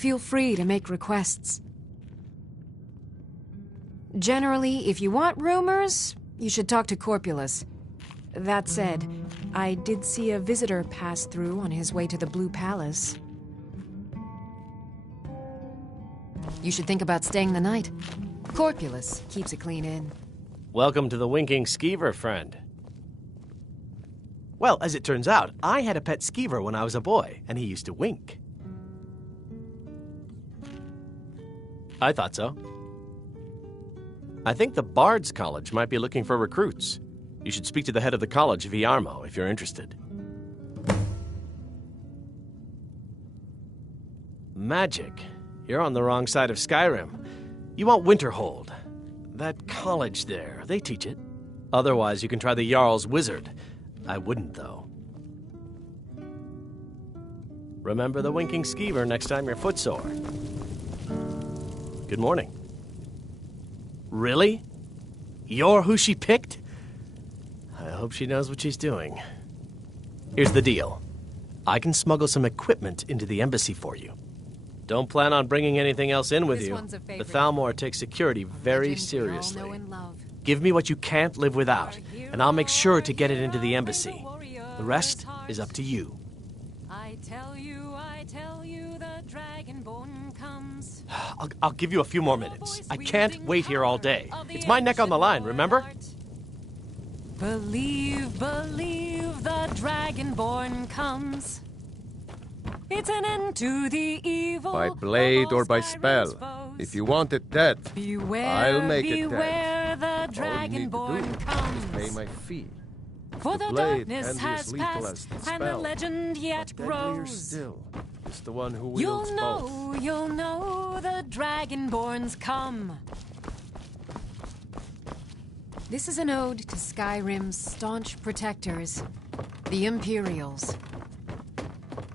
Feel free to make requests. Generally, if you want rumors, you should talk to Corpulus. That said, I did see a visitor pass through on his way to the Blue Palace. You should think about staying the night. Corpulus keeps a clean inn. Welcome to the Winking Skeever, friend. Well, as it turns out, I had a pet skeever when I was a boy, and he used to wink. I thought so. I think the Bard's College might be looking for recruits. You should speak to the head of the college, Viarmo, if you're interested. Magic. You're on the wrong side of Skyrim. You want Winterhold. That college there, they teach it. Otherwise, you can try the Jarl's Wizard. I wouldn't, though. Remember the Winking Skeever next time you're footsore. Good morning. Really? You're who she picked? I hope she knows what she's doing. Here's the deal. I can smuggle some equipment into the embassy for you. Don't plan on bringing anything else in with you. The Thalmor takes security very seriously. Give me what you can't live without, and I'll make sure to get it into the embassy. The rest is up to you. I tell you, the Dragonborn comes. I'll give you a few more minutes. I can't wait here all day. It's my neck on the line, remember? Believe, the Dragonborn comes. It's an end to the evil. By blade or by spell. If you want it dead, I'll make it dead. The Dragonborn comes. Is pay my fee. For the blade darkness has passed, and the legend yet grows. Still, it's the one who wields both. You'll know the Dragonborns come. This is an ode to Skyrim's staunch protectors, the Imperials.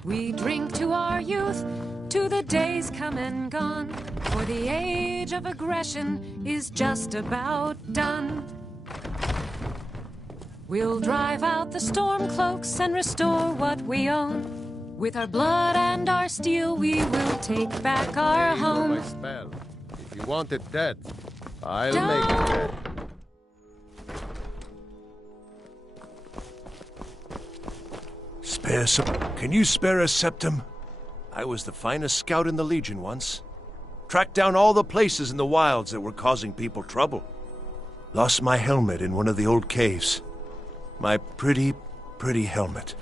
We drink to our youth, to the days come and gone, for the age of aggression is just about done. We'll drive out the storm cloaks and restore what we own. With our blood and our steel, we will take back our home. Spell. If you want it dead, I'll make it dead. Can you spare a septum? I was the finest scout in the Legion once. Tracked down all the places in the wilds that were causing people trouble. Lost my helmet in one of the old caves. My pretty helmet.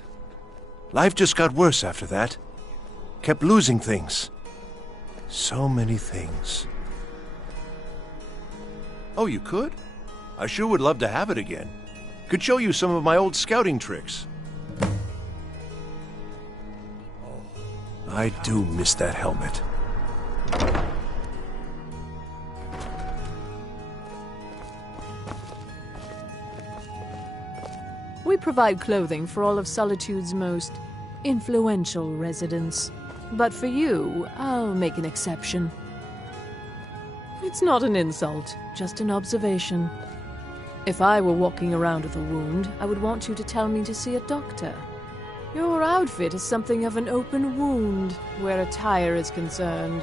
Life just got worse after that. Kept losing things. So many things. Oh, you could? I sure would love to have it again. Could show you some of my old scouting tricks. I do miss that helmet. We provide clothing for all of Solitude's most influential residents. But for you, I'll make an exception. It's not an insult, just an observation. If I were walking around with a wound, I would want you to tell me to see a doctor. Your outfit is something of an open wound, where attire is concerned.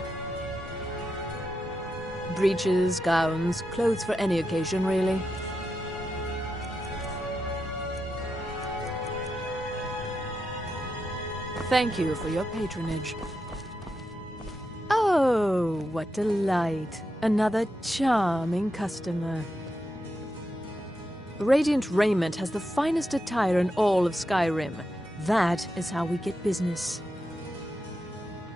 Breeches, gowns, clothes for any occasion, really. Thank you for your patronage. Oh, what delight. Another charming customer. Radiant Raiment has the finest attire in all of Skyrim. That is how we get business.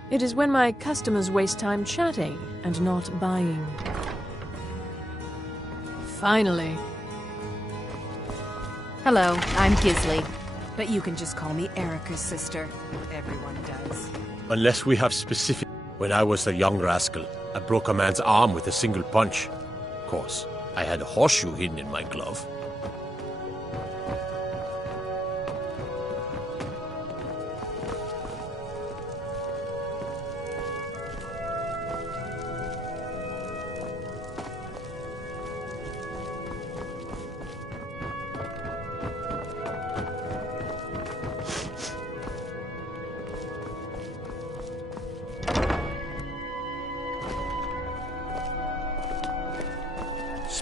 It is when my customers waste time chatting and not buying. Finally. Hello, I'm Gisli, but you can just call me Erica's sister. Everyone does. Unless we have specific... When I was a young rascal, I broke a man's arm with a single punch. Of course, I had a horseshoe hidden in my glove.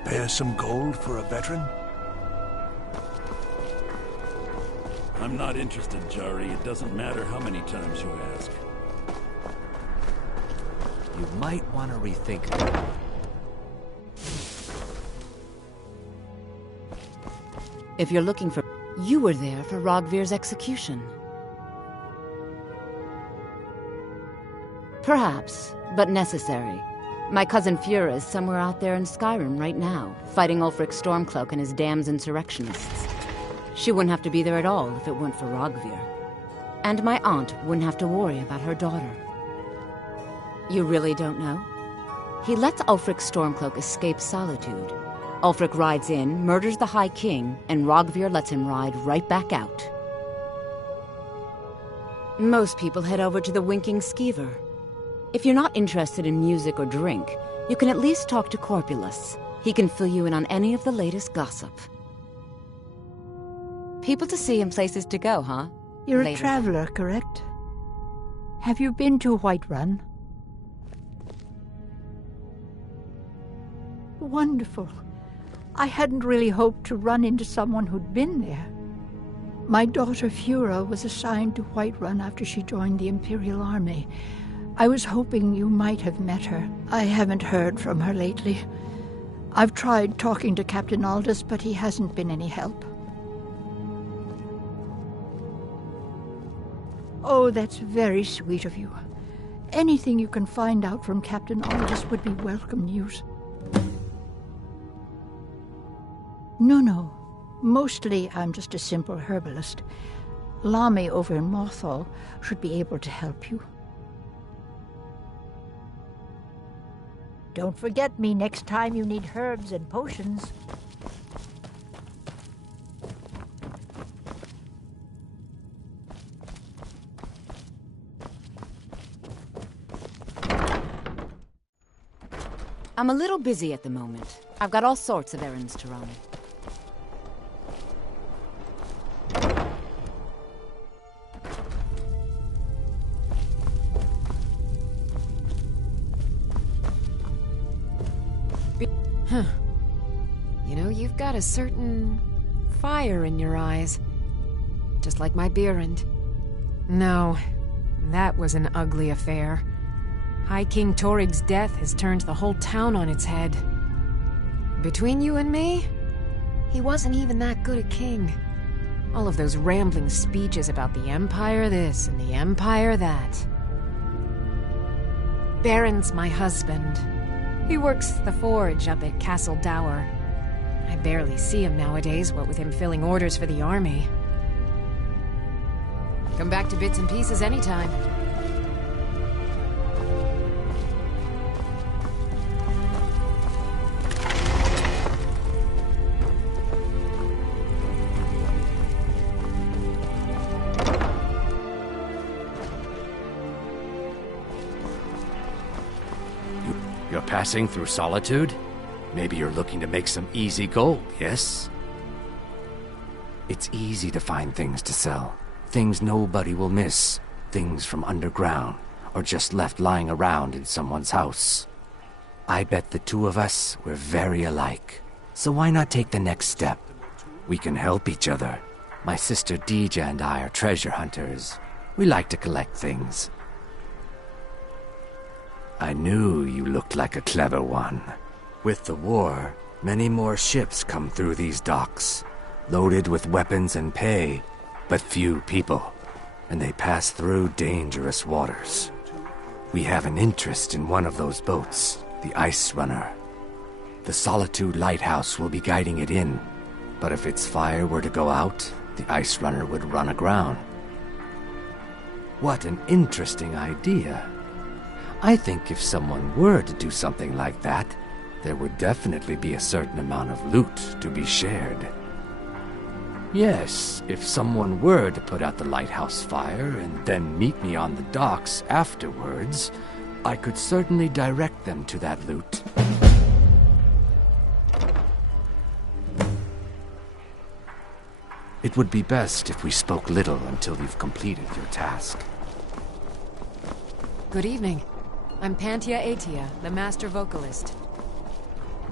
spare some gold for a veteran? I'm not interested, Jari. It doesn't matter how many times you ask. You might want to rethink that. If you're looking for... You were there for Rogvir's execution. Perhaps, but necessary. My cousin Fura is somewhere out there in Skyrim right now, fighting Ulfric Stormcloak and his damned insurrectionists. She wouldn't have to be there at all if it weren't for Rogvir. And my aunt wouldn't have to worry about her daughter. You really don't know? He lets Ulfric Stormcloak escape Solitude. Ulfric rides in, murders the High King, and Rogvir lets him ride right back out. Most people head over to the Winking Skeever. If you're not interested in music or drink, you can at least talk to Corpulus. He can fill you in on any of the latest gossip. People to see and places to go, huh? You're Later. a traveler, correct? Have you been to Whiterun? Wonderful. I hadn't really hoped to run into someone who'd been there. My daughter Fura was assigned to Whiterun after she joined the Imperial Army. I was hoping you might have met her. I haven't heard from her lately. I've tried talking to Captain Aldous, but he hasn't been any help. Oh, that's very sweet of you. Anything you can find out from Captain Aldous would be welcome news. No. Mostly I'm just a simple herbalist. Lami over in Mothall should be able to help you. Don't forget me next time you need herbs and potions. I'm a little busy at the moment. I've got all sorts of errands to run. You know, you've got a certain fire in your eyes. Just like my Beerend. No, that was an ugly affair. High King Torig's death has turned the whole town on its head. Between you and me, he wasn't even that good a king. All of those rambling speeches about the Empire this and the Empire that. Baron's my husband. He works the forge up at Castle Dower. I barely see him nowadays, what with him filling orders for the army. Come back to bits and pieces anytime. You're passing through Solitude? Maybe you're looking to make some easy gold, yes? It's easy to find things to sell. Things nobody will miss. Things from underground, or just left lying around in someone's house. I bet the two of us, we're very alike. So why not take the next step? We can help each other. My sister Deeja and I are treasure hunters. We like to collect things. I knew you looked like a clever one. With the war, many more ships come through these docks, loaded with weapons and pay, but few people, and they pass through dangerous waters. We have an interest in one of those boats, the Ice Runner. The Solitude Lighthouse will be guiding it in, but if its fire were to go out, the Ice Runner would run aground. What an interesting idea. I think if someone were to do something like that, there would definitely be a certain amount of loot to be shared. Yes, if someone were to put out the lighthouse fire and then meet me on the docks afterwards, I could certainly direct them to that loot. It would be best if we spoke little until you've completed your task. Good evening. I'm Pantia Atia, the master vocalist.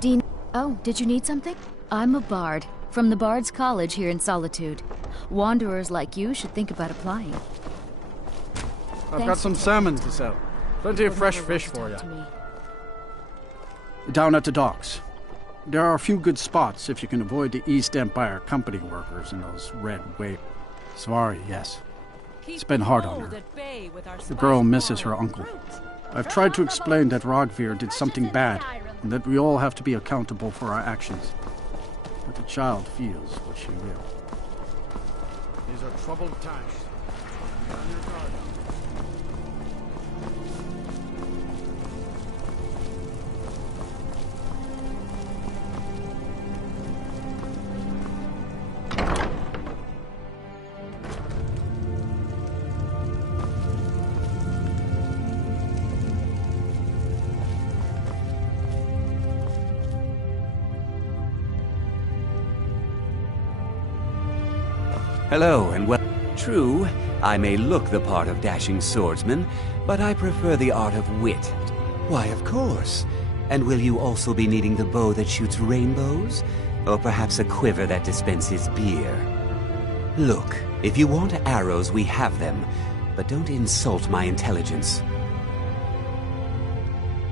Dean, Oh, did you need something? I'm a bard, from the Bard's College here in Solitude. Wanderers like you should think about applying. I've got some salmon to sell. Plenty of fresh fish for you. Down at the docks. There are a few good spots if you can avoid the East Empire company workers and those red waves. Svari, yes. It's been hard on her. The girl misses her uncle. I've tried to explain that Rogvir did something bad, and that we all have to be accountable for our actions. But the child feels what she will. These are troubled times. Be on your guard. Hello, and well. True, I may look the part of dashing swordsman, but I prefer the art of wit. Why, of course. And will you also be needing the bow that shoots rainbows? Or perhaps a quiver that dispenses beer? Look, if you want arrows, we have them, but don't insult my intelligence.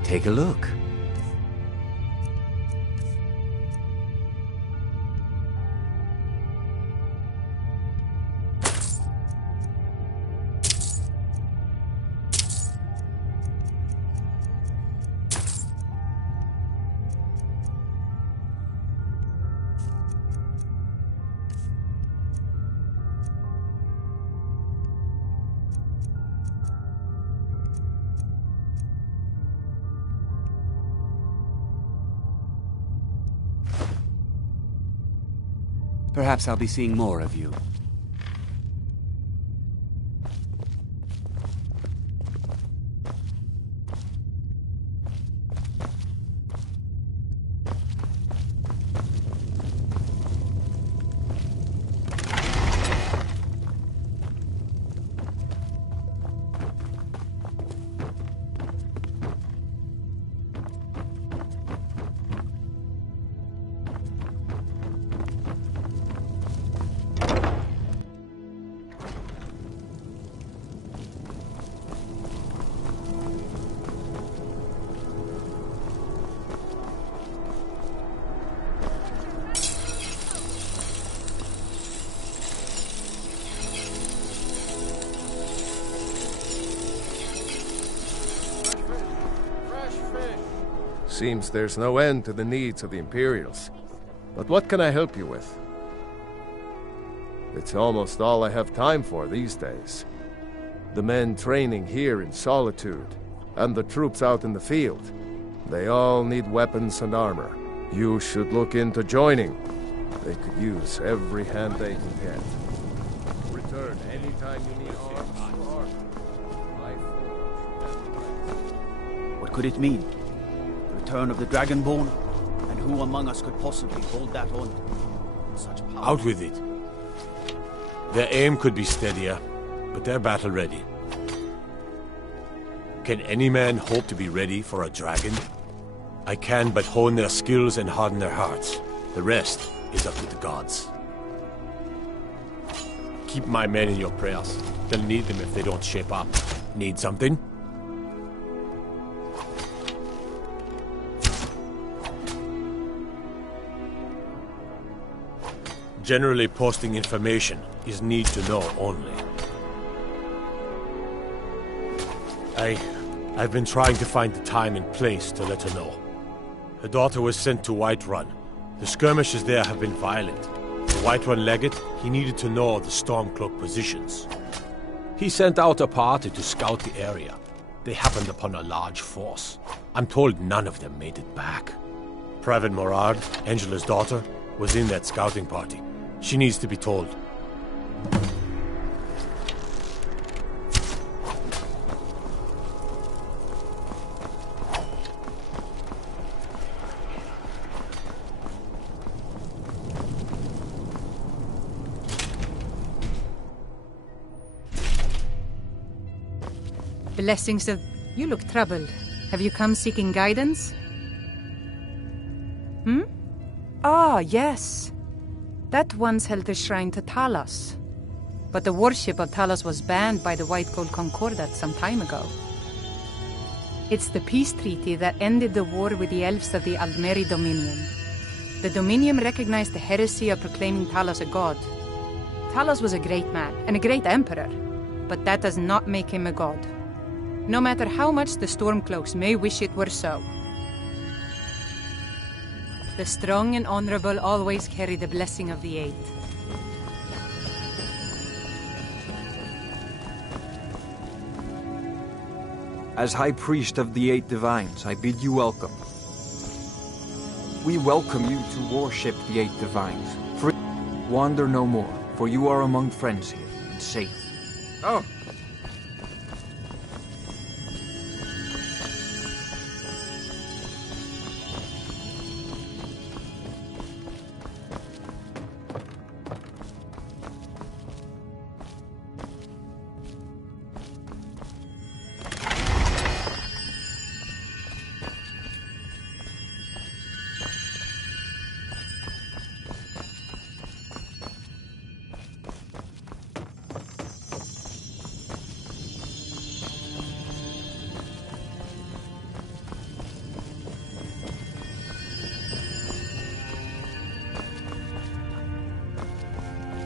Take a look. Perhaps I'll be seeing more of you. Seems there's no end to the needs of the Imperials. But what can I help you with? It's almost all I have time for these days. The men training here in Solitude, and the troops out in the field, they all need weapons and armor. You should look into joining. They could use every hand they can get. Return anytime you need arms or armor. What could it mean? Return of the Dragonborn? And who among us could possibly hold that honor? Such power. Out with it. Their aim could be steadier, but they're battle ready. Can any man hope to be ready for a dragon? I can but hone their skills and harden their hearts. The rest is up to the gods. Keep my men in your prayers. They'll need them if they don't shape up. Need something? Generally posting information is need to know only. I've been trying to find the time and place to let her know. Her daughter was sent to Whiterun. The skirmishes there have been violent. The Whiterun legate, he needed to know the Stormcloak positions. He sent out a party to scout the area. They happened upon a large force. I'm told none of them made it back. Private Morard, Angela's daughter, was in that scouting party. She needs to be told. Blessings of... You look troubled. Have you come seeking guidance? Ah, yes. That once held a shrine to Talos. But the worship of Talos was banned by the White Gold Concordat some time ago. It's the peace treaty that ended the war with the elves of the Aldmeri Dominion. The Dominion recognized the heresy of proclaiming Talos a god. Talos was a great man and a great emperor, but that does not make him a god. No matter how much the Stormcloaks may wish it were so. The strong and honorable always carry the blessing of the Eight. As High Priest of the Eight Divines, I bid you welcome. We welcome you to worship the Eight Divines. Wander no more, for you are among friends here, and safe. Oh!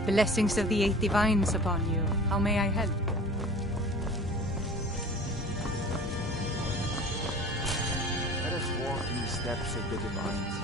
Blessings of the Eight Divines upon you. How may I help? Let us walk in the steps of the Divines.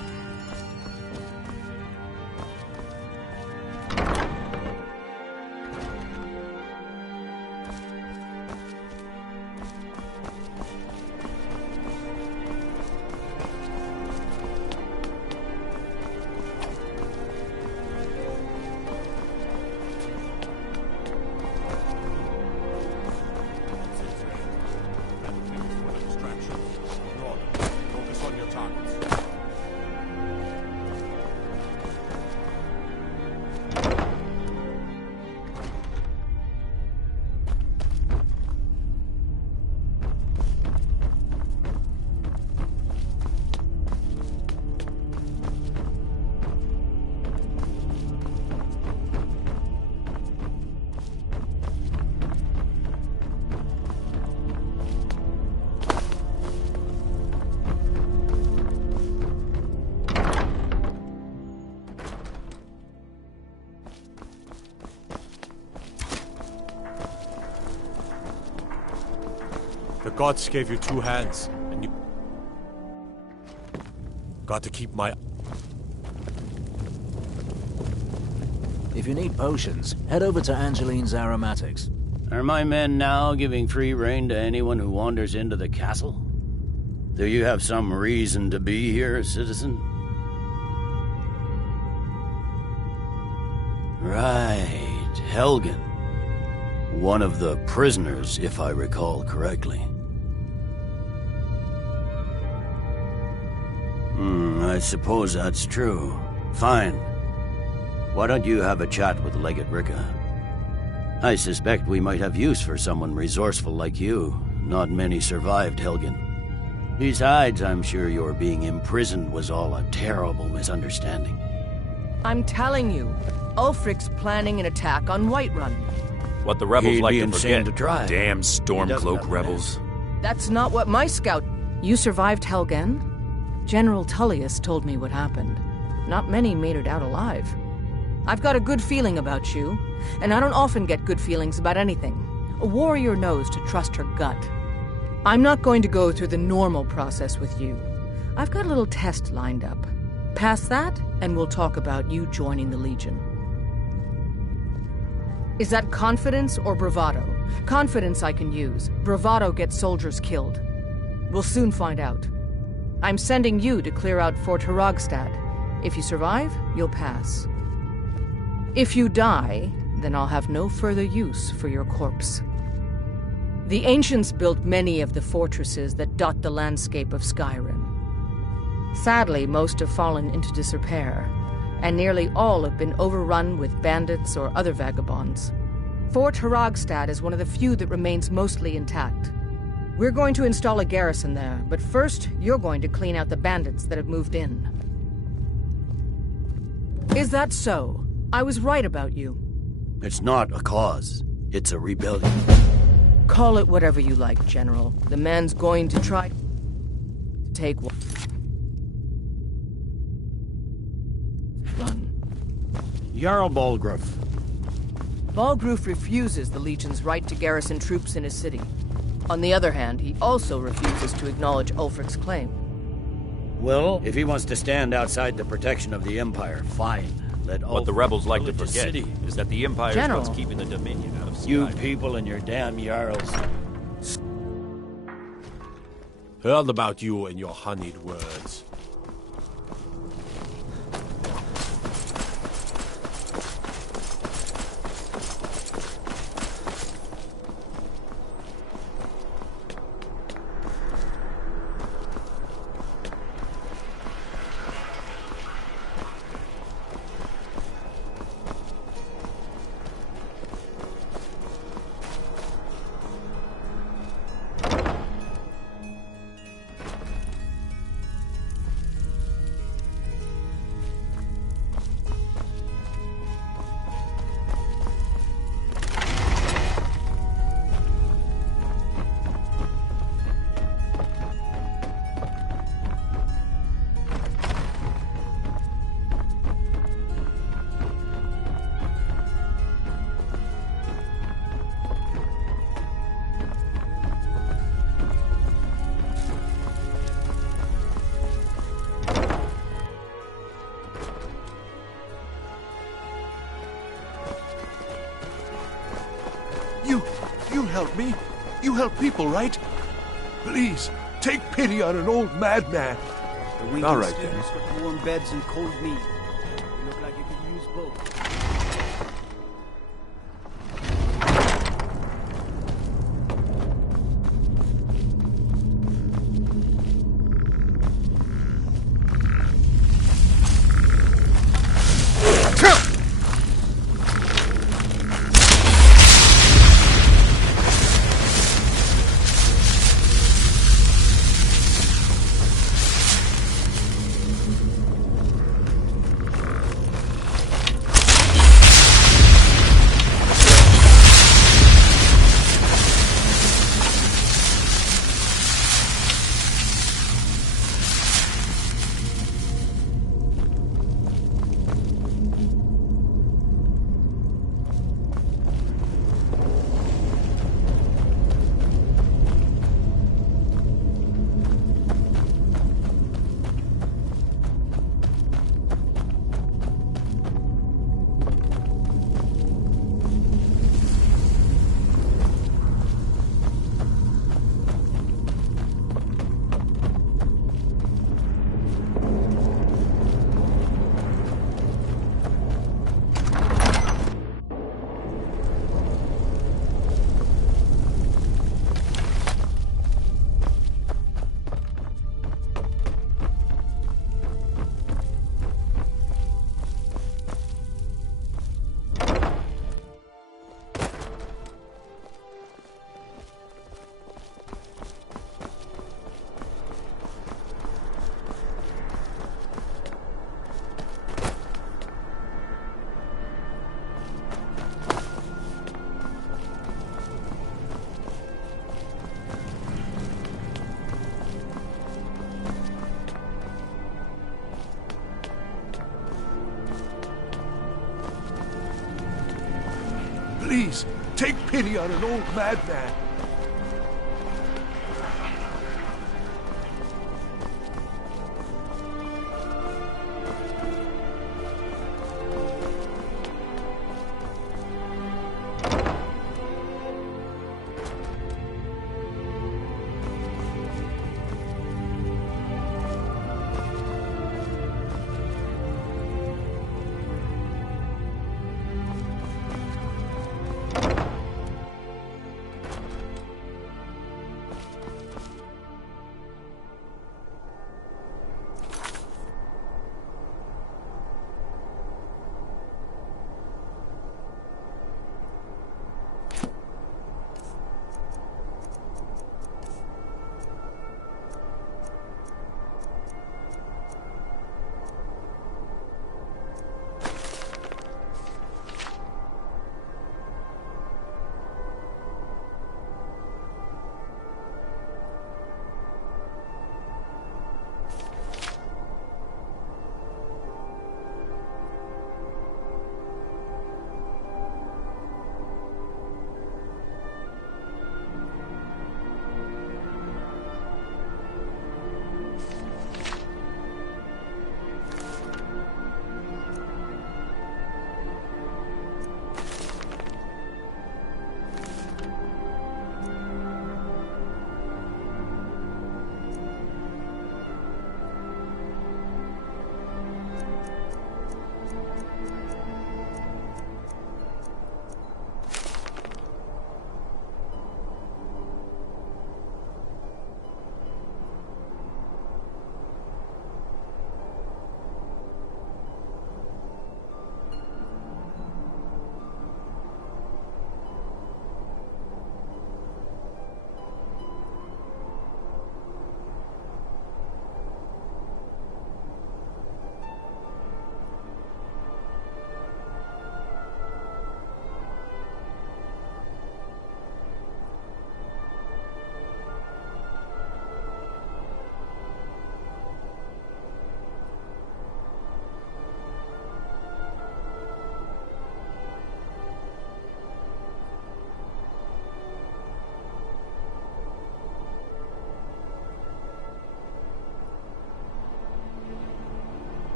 The gods gave you two hands, and you got to keep my... If you need potions, head over to Angeline's Aromatics. Are my men now giving free rein to anyone who wanders into the castle? Do you have some reason to be here, citizen? Right, Helgen. One of the prisoners, if I recall correctly. I suppose that's true. Fine. Why don't you have a chat with Legate Ricka? I suspect we might have use for someone resourceful like you. Not many survived, Helgen. Besides, I'm sure your being imprisoned was all a terrible misunderstanding. I'm telling you, Ulfric's planning an attack on Whiterun. What the rebels He'd like be to insane forget. to try. Damn Stormcloak rebels. That's not what my scout... You survived Helgen? General Tullius told me what happened. Not many made it out alive. I've got a good feeling about you, and I don't often get good feelings about anything. A warrior knows to trust her gut. I'm not going to go through the normal process with you. I've got a little test lined up. Pass that, and we'll talk about you joining the Legion. Is that confidence or bravado? Confidence I can use. Bravado gets soldiers killed. We'll soon find out. I'm sending you to clear out Fort Haragstad. If you survive, you'll pass. If you die, then I'll have no further use for your corpse. The ancients built many of the fortresses that dot the landscape of Skyrim. Sadly, most have fallen into disrepair, and nearly all have been overrun with bandits or other vagabonds. Fort Haragstad is one of the few that remains mostly intact. We're going to install a garrison there, but first, you're going to clean out the bandits that have moved in. Is that so? I was right about you. It's not a cause. It's a rebellion. Call it whatever you like, General. The man's going to try to take one. Run. Jarl Balgruuf. Balgruuf refuses the Legion's right to garrison troops in his city. On the other hand, he also refuses to acknowledge Ulfric's claim. Well, if he wants to stand outside the protection of the Empire, fine. Let What the rebels like to pillage his forget city. is that the Empire General. is what's keeping the Dominion out of Skyrim. You people and your damn Jarls. Heard about you and your honeyed words. You help me. You help people, right? Please, take pity on an old madman. The winged All right, stairs got warm beds and cold meat. You look like you could use both. Please, take pity on an old madman.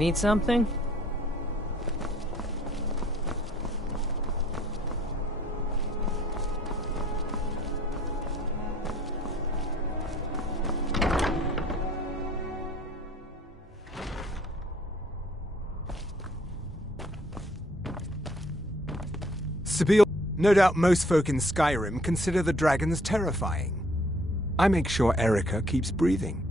Need something? Sabine, no doubt most folk in Skyrim consider the dragons terrifying. I make sure Erica keeps breathing.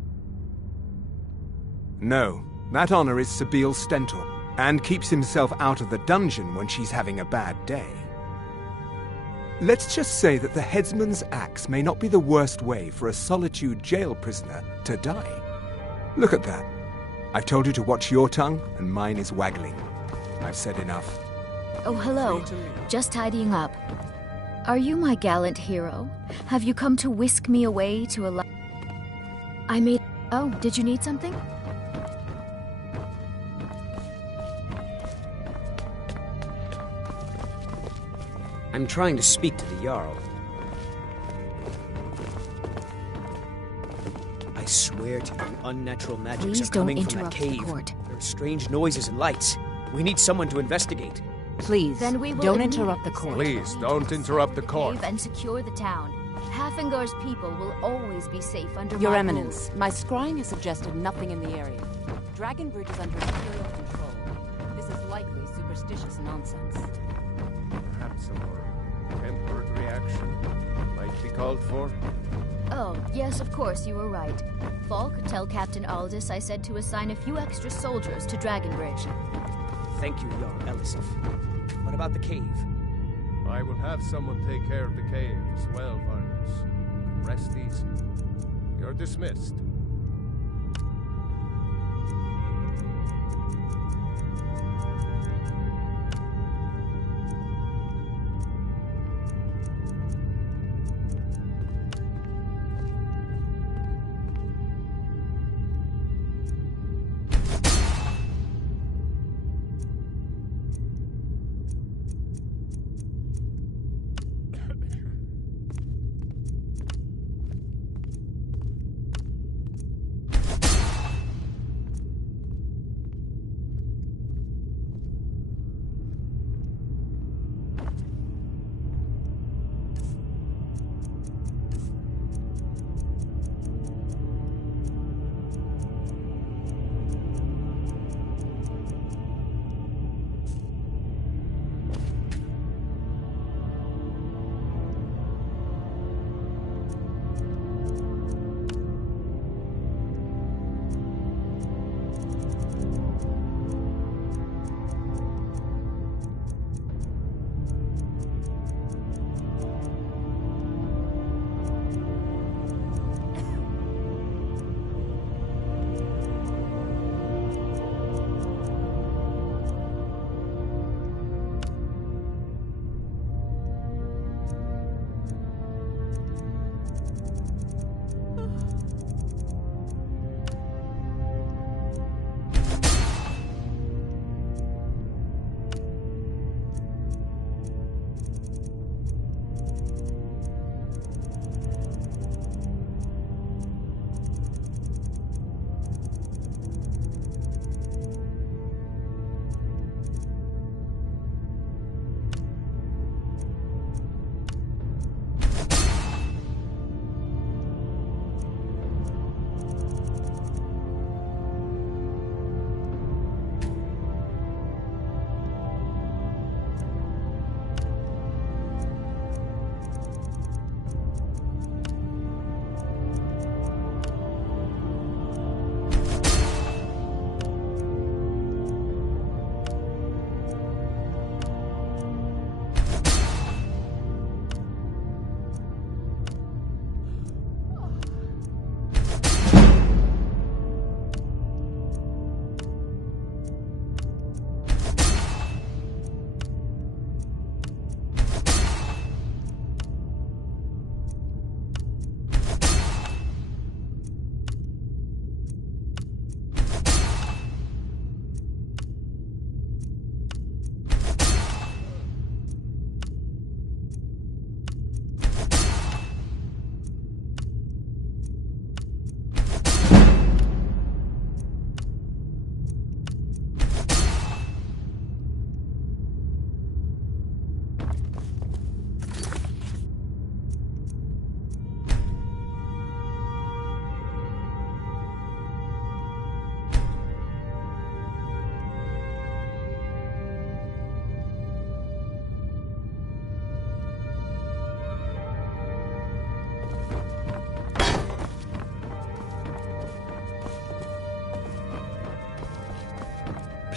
No, that honor is Sabine Stentor, and keeps himself out of the dungeon when she's having a bad day. Let's just say that the headsman's axe may not be the worst way for a Solitude jail prisoner to die. Look at that. I've told you to watch your tongue, and mine is waggling. I've said enough. Oh, hello. Just tidying up. Are you my gallant hero? Have you come to whisk me away to a I made... Oh, did you need something? I'm trying to speak to the Jarl. I swear to you, unnatural magics Please are coming don't from that interrupt the cave. court. There are strange noises and lights. We need someone to investigate. Please, Then we will don't immediately interrupt the court. Please, don't interrupt the court. Cave and secure the town. Hafengar's people will always be safe under Your my Eminence, rule. my scrying has suggested nothing in the area. Dragonbridge is under Imperial control. This is likely superstitious nonsense. Perhaps a more tempered reaction might be called for. Oh, yes, of course, you were right. Falk, tell Captain Aldous I said to assign a few extra soldiers to Dragonbridge. Thank you, Jarl Elisif. What about the cave? I will have someone take care of the cave as well, Varnus. Rest easy. You're dismissed.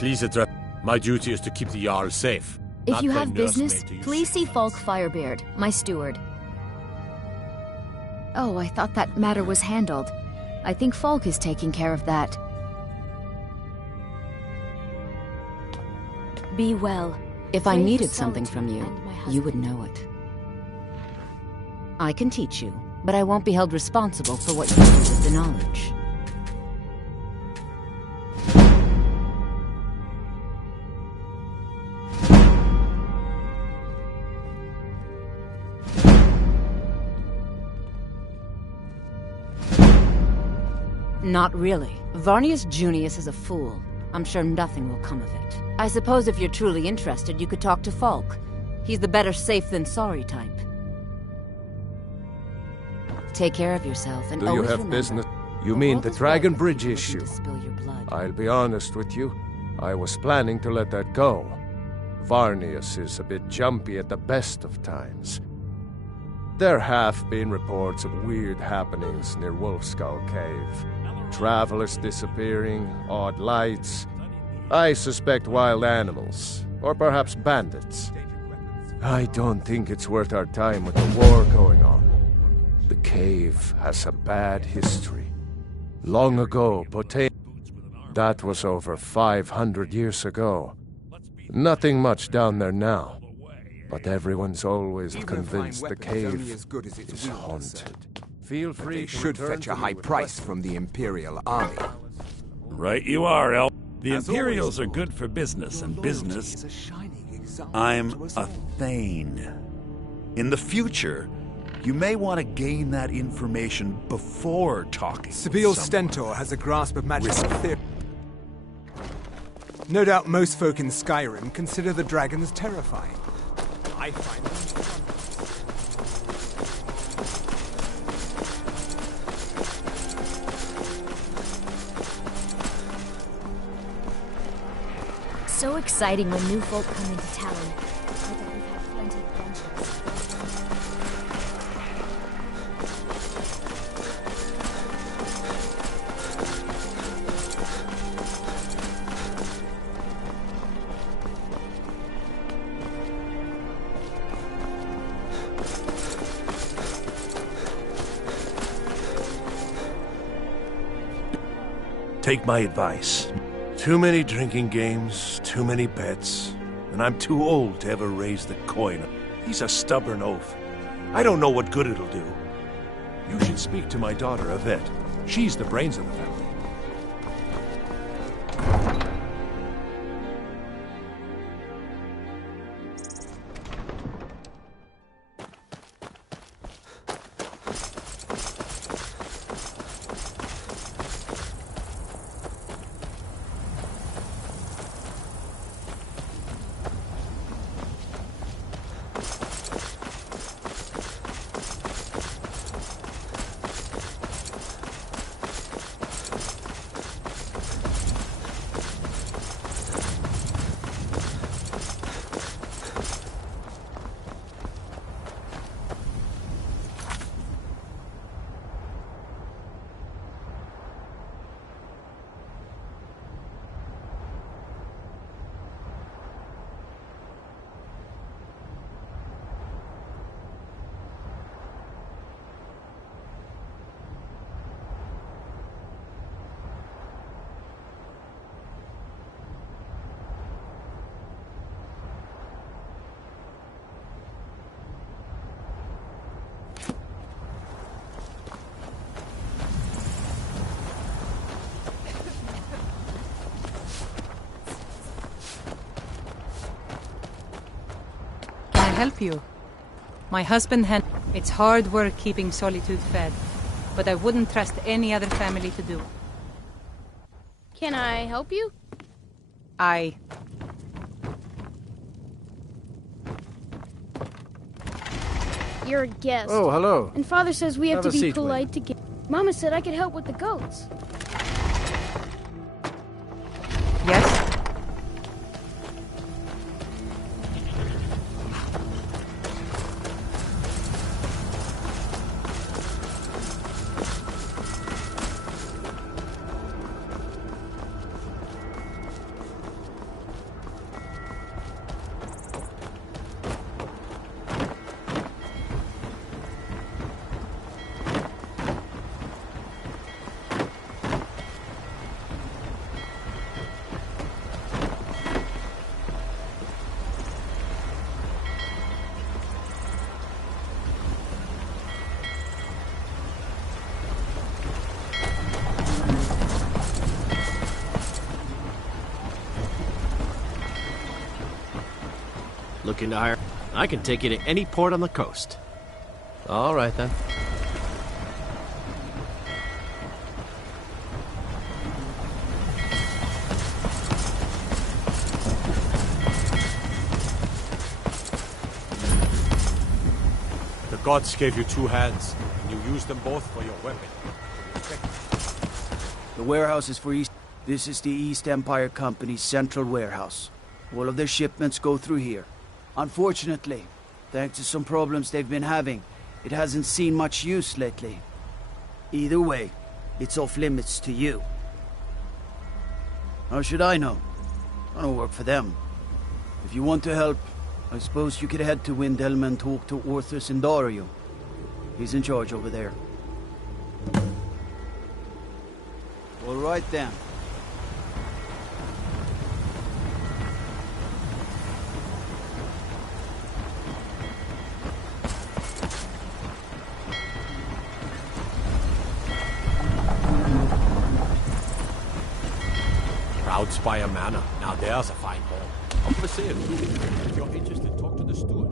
Please address... My duty is to keep the Jarl safe. If not you play have business, nursemaid to you. please see Falk Firebeard, my steward. Oh, I thought that matter was handled. I think Falk is taking care of that. Be well. If I Pray for needed something from Solitude you, and my you husband. would know it. I can teach you, but I won't be held responsible for what you do with the knowledge. Not really. Varnius Junius is a fool. I'm sure nothing will come of it. I suppose if you're truly interested, you could talk to Falk. He's the better safe than sorry type. Take care of yourself and Do you always have remember, business? You mean the world is Dragon right Bridge if you listen issue? to spill your blood. I'll be honest with you. I was planning to let that go. Varnius is a bit jumpy at the best of times. There have been reports of weird happenings near Wolfskull Cave. Travelers disappearing, odd lights. I suspect wild animals, or perhaps bandits. I don't think it's worth our time with the war going on. The cave has a bad history. Long ago, that was over 500 years ago. Nothing much down there now. But everyone's always convinced the cave is haunted. Feel free They to should return fetch to a high the price from the Imperial Army. Right you are, El. The As Imperials always, are good for business, and business... Is a shining example I'm to us a all. Thane. In the future, you may want to gain that information before talking Sibyl with someone. Stentor has a grasp of magical theory. No doubt most folk in Skyrim consider the dragons terrifying. I find them fun. So exciting when new folk come into town. I bet we've had plenty of adventures. Take my advice. Too many drinking games, too many bets, and I'm too old to ever raise the coin. He's a stubborn oaf. I don't know what good it'll do. You should speak to my daughter, Yvette. She's the brains of the family. Help you. My husband had... It's hard work keeping Solitude fed, but I wouldn't trust any other family to do. Can I help you? You're a guest. Oh, hello. And Father says we have Have to a be seat, polite to get... Mama said I could help with the goats. Yes? Looking to hire? I can take you to any port on the coast. All right, then. The gods gave you 2 hands, and you used them both for your weapon. The warehouse is for East... This is the East Empire Company's central warehouse. All of their shipments go through here. Unfortunately, thanks to some problems they've been having, it hasn't seen much use lately. Either way, it's off limits to you. How should I know? I don't work for them. If you want to help, I suppose you could head to Windhelm and talk to Orthus and Dario. He's in charge over there. All right then. Proudspire Manor. Now there's a fine home. Up for sale. If you're interested, talk to the steward.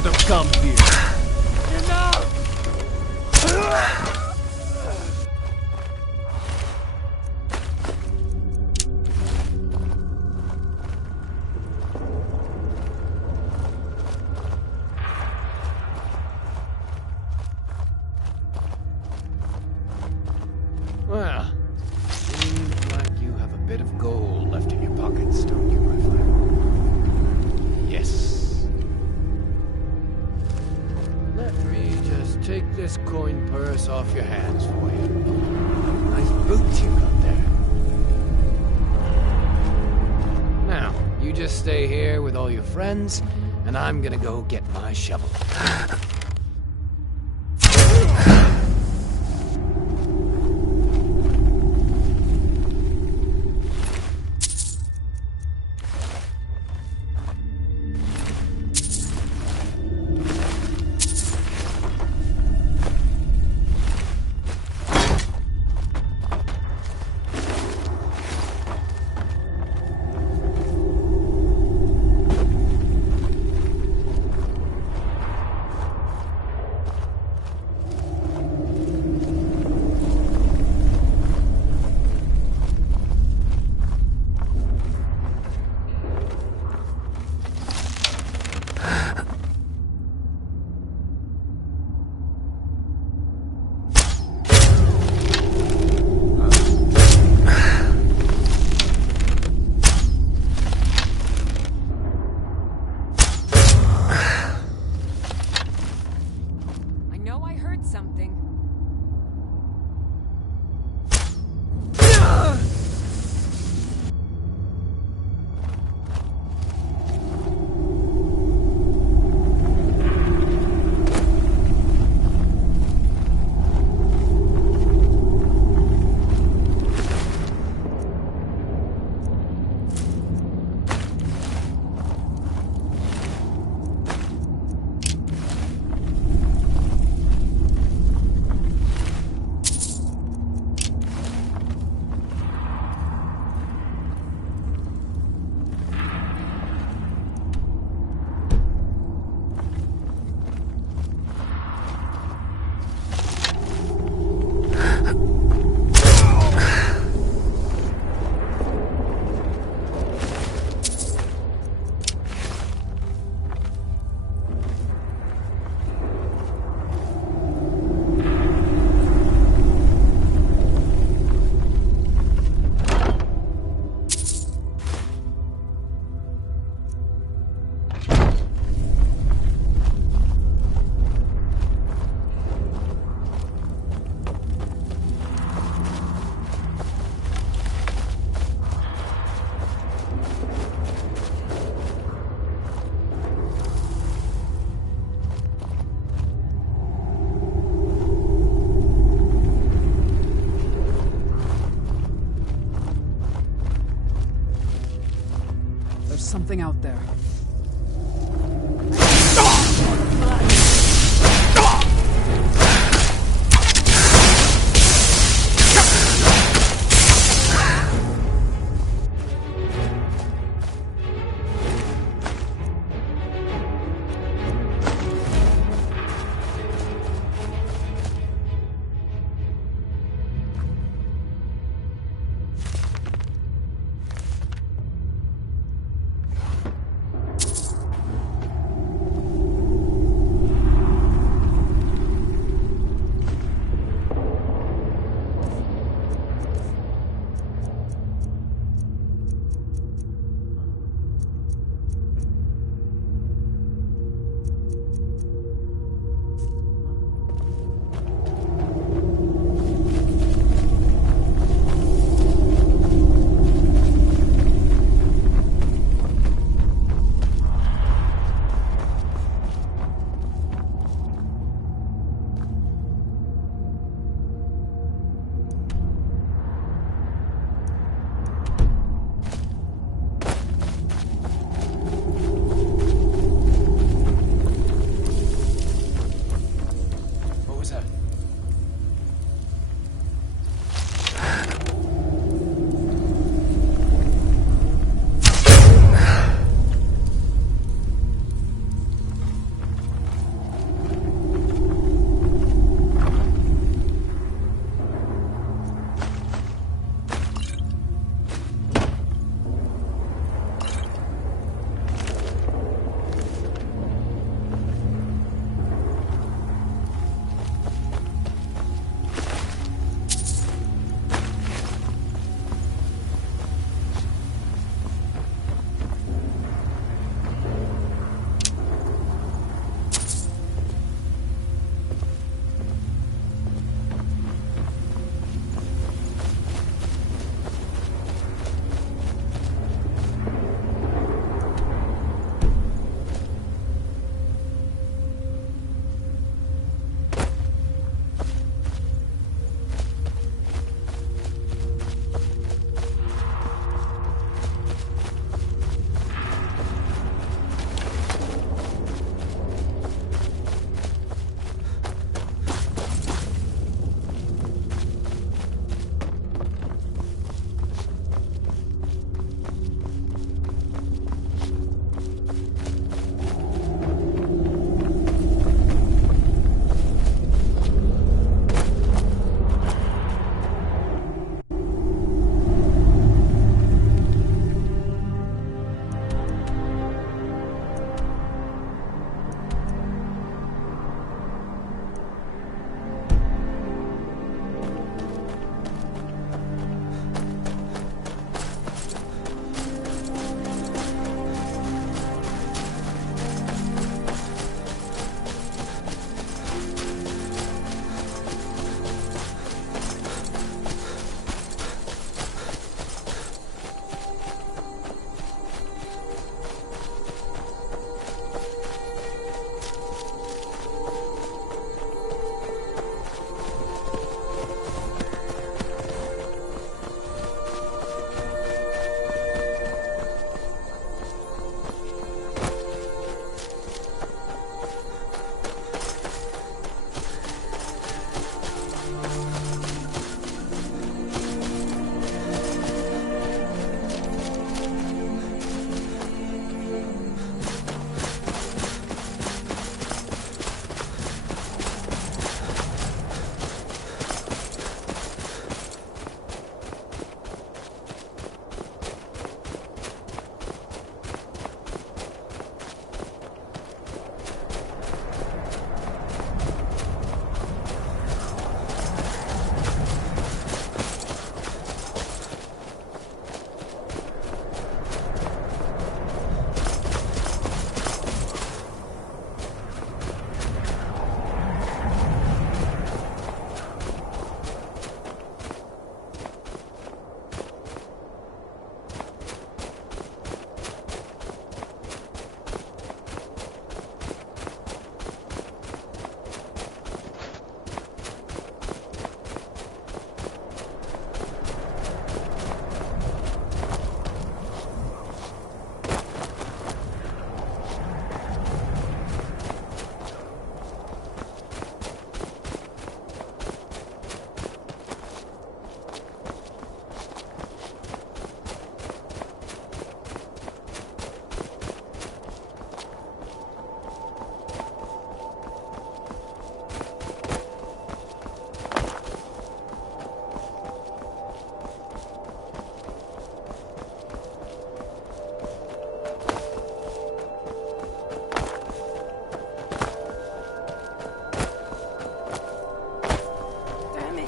should have come here. Well, seems like you have a bit of gold left in your pockets, don't you, my friend? Yes. Let me just take this coin purse off your hands for you. Nice boots you got there. Now, you just stay here with all your friends, and I'm gonna go get my shovel. Something out there.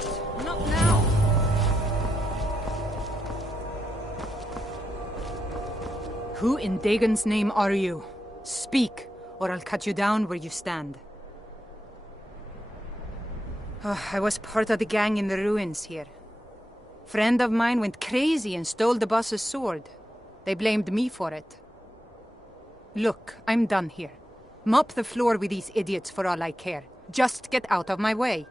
Wait, not now. Who in Dagon's name are you? Speak, or I'll cut you down where you stand. Oh, I was part of the gang in the ruins here. Friend of mine went crazy and stole the boss's sword. They blamed me for it. Look, I'm done here. Mop the floor with these idiots for all I care. Just get out of my way.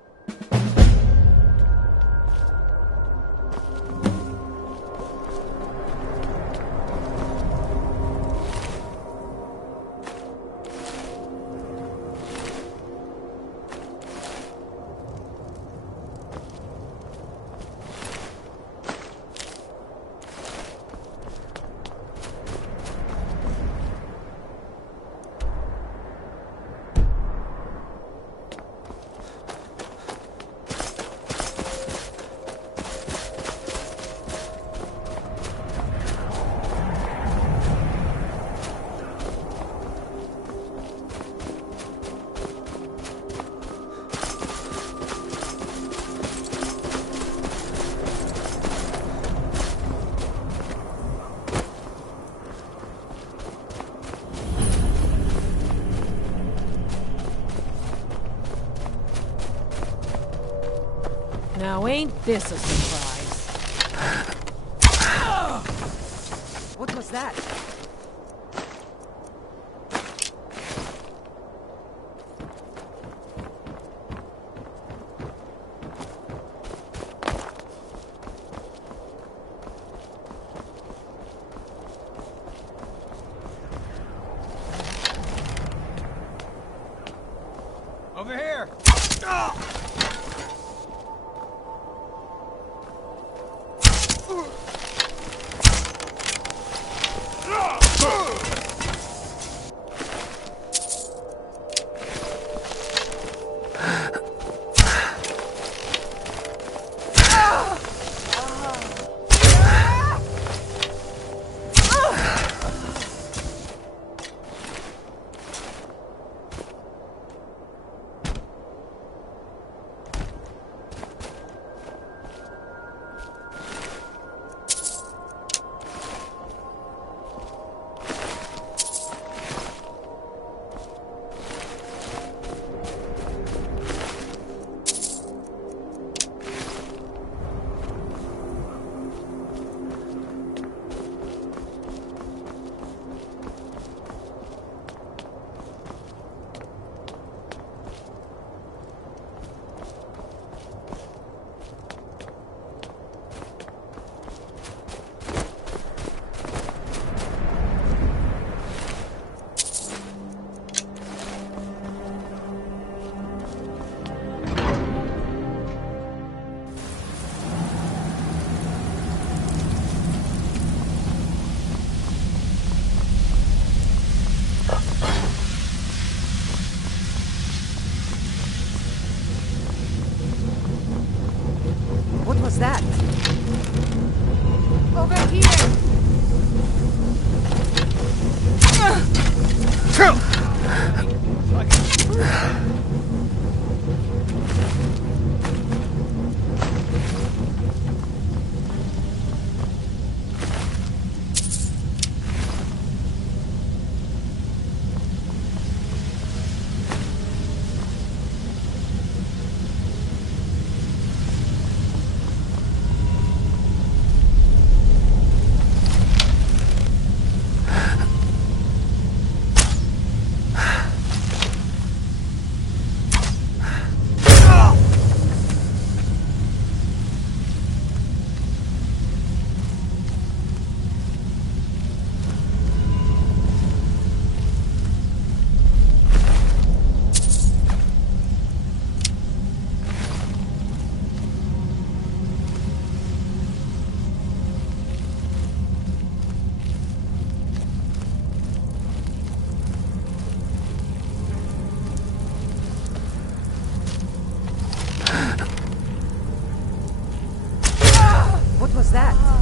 Now ain't this a surprise? What was that? Over here! What was that? Over here! What was that?